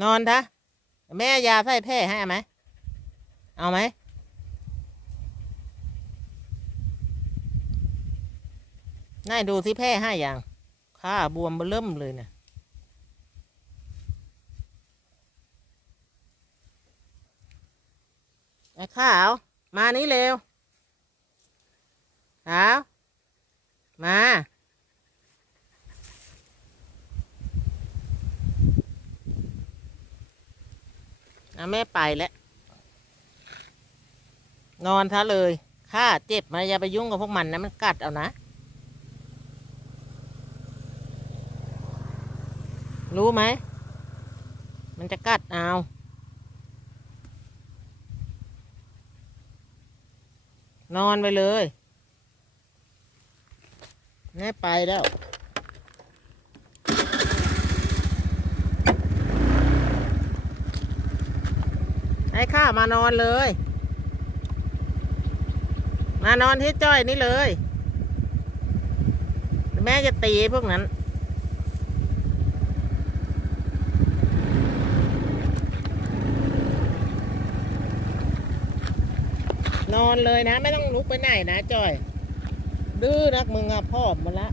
นอนทะแม่ยาใส่แพร่ให้ไหมเอาไหมนายดูสิแพร่ให้อย่างข้าบวมเริ่มเลยเนี่ยไอ้ข้าว มานี่เร็วขาว มา อะแม่ไปแล้ว นอนทะเลยข้าเจ็บมาอย่าไปยุ่งกับพวกมันนะมันกัดเอานะ รู้ไหม มันจะกัดเอานอนไปเลยแม่ไปแล้ว ให้ข้ามานอนเลย มานอนที่จ้อยนี่เลย แม่จะตีพวกนั้น นอนเลยนะ ไม่ต้องลุกไปไหนนะจ้อย ดื้อนักมึงอะพ่อมมาละ